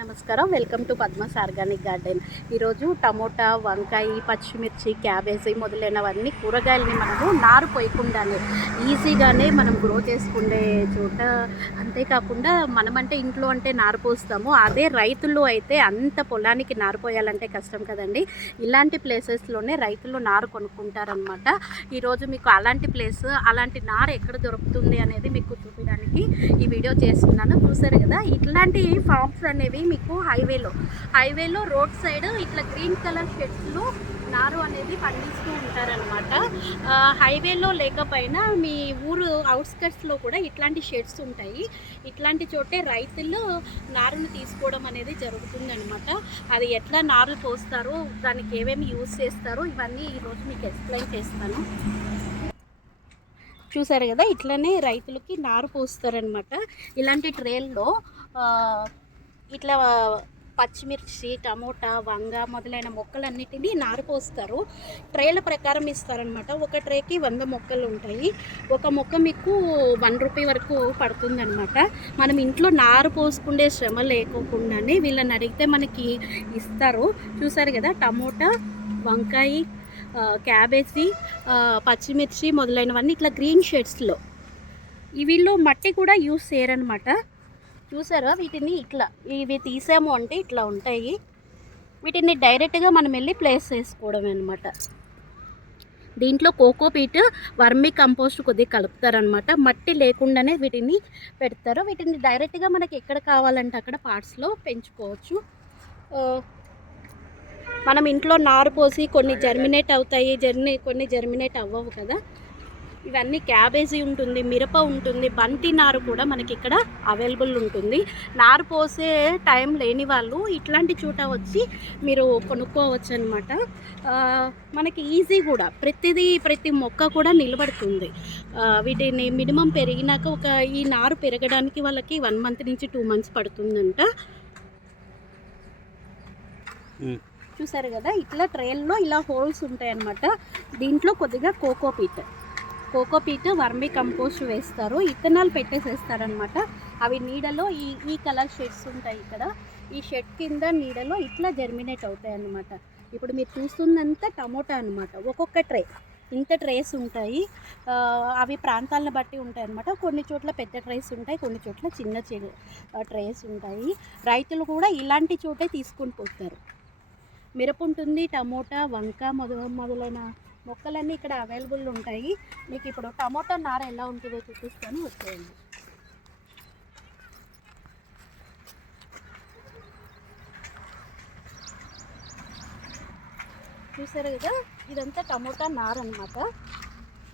నమస్కారం. Welcome to Padma's organic garden. ఈరోజు tomato, వంకాయ, పచ్చిమిర్చి, క్యాబేజీ మొదలైనవన్నీ కూరగాయలని మనము నారు పోయకుండానే ఈజీగానే మనం గ్రో చేసుకునే చోట. అంతేకాకుండా మనమంటే ఇంట్లో అంటే నారు పోస్తాము, అదే రైతులు అయితే అంత పొలానికి నారు పోయాలంటే కష్టం కదండి. ఇలాంటి ప్లేసెస్లోనే రైతులు నారు కొనుక్కుంటారనమాట. ఈరోజు మీకు అలాంటి ప్లేస్, అలాంటి నారు ఎక్కడ దొరుకుతుంది అనేది మీకు చూపించడానికి ఈ వీడియో చేస్తున్నాను. చూసారు కదా, ఇట్లాంటి ఫార్మ్స్ అనేవి మీకు హైవేలో రోడ్ సైడ్ ఇట్లా గ్రీన్ కలర్ షెడ్స్లో నారు అనేది పండిస్తూ ఉంటారనమాట. హైవేలో లేకపోయినా మీ ఊరు అవుట్స్కట్స్లో కూడా ఇట్లాంటి షెడ్స్ ఉంటాయి. ఇట్లాంటి చోటే రైతులు నారును తీసుకోవడం అనేది జరుగుతుందనమాట. అది ఎట్లా నారు పోస్తారో, దానికి ఏమేమి యూజ్ చేస్తారో ఇవన్నీ ఈరోజు మీకు ఎక్స్ప్లెయిన్ చేస్తాను. చూసారు కదా, ఇట్లనే రైతులకి నారు పోస్తారనమాట. ఇలాంటి ట్రేల్లో ఇట్లా పచ్చిమిర్చి, టమోటా, వంగ మొదలైన మొక్కలన్నిటినీ నారు పోస్తారు. ట్రేల ప్రకారం ఇస్తారనమాట. ఒక ట్రేకి 100 మొక్కలు ఉంటాయి. ఒక మొక్క మీకు 1 రూపీ వరకు పడుతుందనమాట. మనం ఇంట్లో నారు పోసుకునే శ్రమ లేకోకుండానే వీళ్ళని అడిగితే మనకి ఇస్తారు. చూసారు కదా, టమోటా, వంకాయ, క్యాబేజీ, పచ్చిమిర్చి మొదలైనవన్నీ ఇట్లా గ్రీన్ షేడ్స్లో. వీళ్ళు మట్టి కూడా యూస్ చేయరనమాట. చూసారా, వీటిని ఇవి తీసాము అంటే ఇట్లా ఉంటాయి. వీటిని డైరెక్ట్గా మనం వెళ్ళి ప్లేస్ చేసుకోవడం అనమాట. దీంట్లో కోకోపీట్, వర్మీ కంపోస్ట్ కొద్దిగా కలుపుతారనమాట. మట్టి లేకుండానే వీటిని పెడతారు. వీటిని డైరెక్ట్గా మనకి ఎక్కడ కావాలంటే అక్కడ పార్ట్స్లో పెంచుకోవచ్చు. మనం ఇంట్లో నారు పోసి కొన్ని జర్మినేట్ అవుతాయి, కొన్ని జర్మినేట్ అవ్వవు కదా. ఇవన్నీ క్యాబేజీ ఉంటుంది, మిరప ఉంటుంది, బంతి నారు కూడా మనకి ఇక్కడ అవైలబుల్ ఉంటుంది. నారు పోసే టైం లేని వాళ్ళు ఇట్లాంటి చోట వచ్చి మీరు కొనుక్కోవచ్చు అనమాట. మనకి ఈజీ కూడా, ప్రతి మొక్క కూడా నిలబడుతుంది. వీటిని మినిమం పెరిగినాక ఈ నారు పెరగడానికి వాళ్ళకి 1 మంత్ నుంచి 2 మంత్స్ పడుతుందంట. చూసారు కదా, ఇట్లా ట్రేల్లో ఇలా హోల్స్ ఉంటాయి అన్నమాట. దీంట్లో కొద్దిగా కోకోపీట్, వర్మీ కంపోస్ట్ వేస్తారు. ఇత్తనాలు పెట్టేసేస్తారనమాట. అవి నీడలో ఈ కలర్ షెడ్స్ ఉంటాయి ఇక్కడ. ఈ షెడ్ కింద నీడలో ఇట్లా జర్మినేట్ అవుతాయి అన్నమాట. ఇప్పుడు మీరు చూస్తుందంతా టమోటా అనమాట. ఒక్కొక్క ట్రే ఇంత ట్రేస్ ఉంటాయి. అవి ప్రాంతాలను బట్టి ఉంటాయి అన్నమాట. కొన్ని చోట్ల పెద్ద ట్రేస్ ఉంటాయి, కొన్ని చోట్ల చిన్న ట్రేస్ ఉంటాయి. రైతులు కూడా ఇలాంటి చోటే తీసుకొని పోతారు. మిరప ఉంటుంది, టమోటా, వంక మొదలైన మొక్కలన్నీ ఇక్కడ అవైలబుల్ ఉంటాయి. మీకు ఇప్పుడు టమోటా నార ఎలా ఉంటుందో చూపిస్తాను, వచ్చేయండి. చూసారు కదా, ఇదంతా టమోటా నార అనమాట.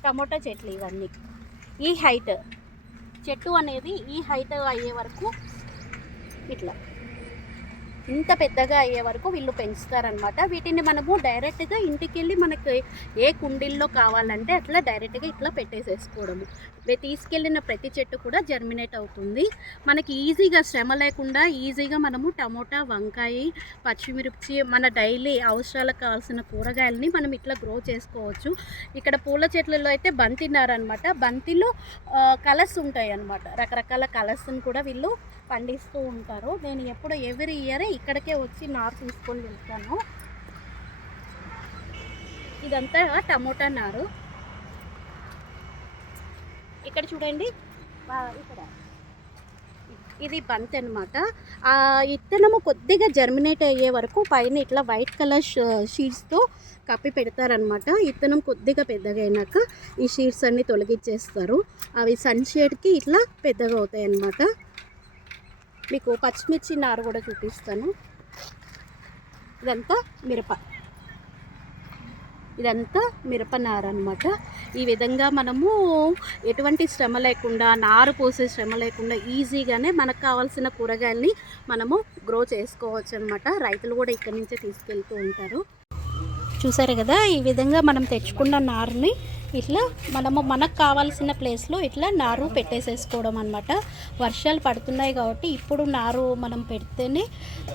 టమోటా చెట్లు ఇవన్నీ. ఈ హైట్ చెట్టు అనేది ఈ హైట్ అయ్యే వరకు ఇట్లా ఇంత పెద్దగా అయ్యే వరకు వీళ్ళు పెంచుతారనమాట. వీటిని మనము డైరెక్ట్గా ఇంటికి వెళ్ళి మనకి ఏ కుండీల్లో కావాలంటే అట్లా డైరెక్ట్గా ఇట్లా పెట్టేసేసుకోవడము. తీసుకెళ్ళిన ప్రతి చెట్టు కూడా జర్మినేట్ అవుతుంది. మనకి ఈజీగా, శ్రమ లేకుండా ఈజీగా మనము టమోటా, వంకాయ, పచ్చిమిర్చి, మన డైలీ అవసరాలకు కావాల్సిన కూరగాయలని మనం ఇట్లా గ్రో చేసుకోవచ్చు. ఇక్కడ పూల చెట్లలో అయితే బంతి నారు అనమాట. బంతిలో కలర్స్ ఉంటాయి అన్నమాట. రకరకాల కలర్స్ని కూడా వీళ్ళు పండిస్తూ ఉంటారు. నేను ఎప్పుడు ఎవ్రీ ఇయర్ ఇక్కడికే వచ్చి నారు తీసుకొని వెళ్తాను. ఇదంతా టమోటా నారు. ఇక్కడ చూడండి, ఇక్కడ ఇది బంతి అనమాట. ఆ ఇత్తనము కొద్దిగా జర్మినేట్ అయ్యే వరకు పైన ఇట్లా వైట్ కలర్ షీట్స్తో కప్పి పెడతారనమాట. ఇత్తనం కొద్దిగా పెద్దగా అయినాక ఈ షీట్స్ అన్నీ తొలగించేస్తారు. అవి సన్షేడ్కి ఇట్లా పెద్దగా అవుతాయి అన్నమాట. మీకు పచ్చిమిర్చి నారు కూడా చూపిస్తాను. ఇదంతా మిరప నారు అనమాట. ఈ విధంగా మనము ఎటువంటి శ్రమ లేకుండా, నారు పోసే శ్రమ లేకుండా ఈజీగానే మనకు కావాల్సిన కూరగాయల్ని మనము గ్రో చేసుకోవచ్చు అనమాట. రైతులు కూడా ఇక్కడి నుంచే తీసుకెళ్తూ ఉంటారు. చూసారు కదా, ఈ విధంగా మనం తెచ్చుకున్న నారుని ఇట్లా మనకు కావాల్సిన ప్లేస్లో ఇట్లా నారు పెట్టేసేసుకోవడం అనమాట. వర్షాలు పడుతున్నాయి కాబట్టి ఇప్పుడు నారు మనం పెడితేనే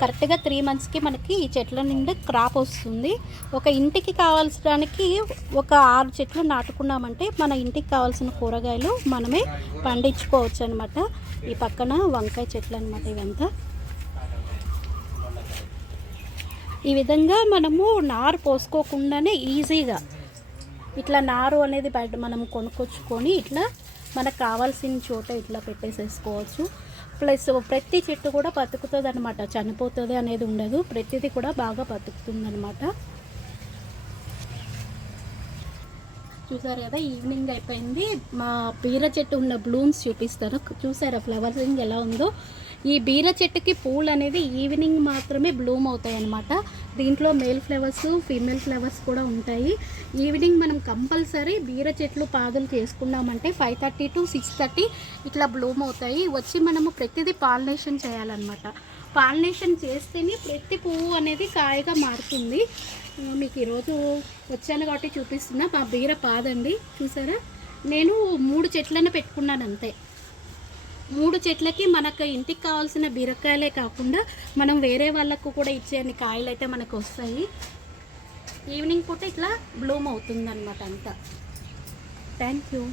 కరెక్ట్గా 3 మంత్స్కి మనకి ఈ చెట్ల నుండి క్రాప్ వస్తుంది. ఒక ఇంటికి కావాల్సడానికి ఒక 6 చెట్లు నాటుకున్నామంటే మన ఇంటికి కావాల్సిన కూరగాయలు మనమే పండించుకోవచ్చు అనమాట. ఈ పక్కన వంకాయ చెట్లు అనమాట ఇవంతా. ఈ విధంగా మనము నారు పోసుకోకుండానే ఈజీగా ఇట్లా నారు అనేది బయట మనం కొనుక్కొచ్చుకొని ఇట్లా మనకు కావాల్సిన చోట ఇట్లా పెట్టేసేసుకోవచ్చు. ప్లస్ ప్రతి చెట్టు కూడా బతుకుతుంది అనమాట, చనిపోతుంది అనేది ఉండదు, ప్రతిదీ కూడా బాగా బతుకుతుంది అనమాట. చూసారు కదా, ఈవినింగ్ అయిపోయింది. మా బీర చెట్టు ఉన్న బ్లూమ్స్ చూపిస్తాను. చూసారా ఫ్లవరింగ్ ఎలా ఉందో. ఈ బీర చెట్టుకి పూలు అనేది ఈవినింగ్ మాత్రమే బ్లూమ్ అవుతాయి అన్నమాట. దీంట్లో మేల్ ఫ్లవర్స్ ఫీమేల్ ఫ్లవర్స్ కూడా ఉంటాయి. ఈవినింగ్ మనం కంపల్సరీ బీర చెట్లు పాదులు చేసుకున్నామంటే 5:30 to 6:30 ఇట్లా బ్లూమ్ అవుతాయి. వచ్చి మనము ప్రతిదీ పాలినేషన్ చేయాలన్నమాట. పాలినేషన్ చేస్తేనే ప్రతి పువ్వు అనేది కాయగా మారుతుంది. మీకు ఈరోజు వచ్చాను కాబట్టి చూపిస్తున్నా. మా బీర పాదండి, చూసారా. నేను 3 చెట్లను పెట్టుకున్నాను అంతే. 3 చెట్లకి మనకు ఇంటికి కావాల్సిన బీరకాయలే కాకుండా మనం వేరే వాళ్ళకు కూడా ఇచ్చే అన్ని కాయలు అయితే మనకు వస్తాయి. ఈవినింగ్ పూట ఇట్లా బ్లూమ్ అవుతుంది అనమాట అంతా. Thank you.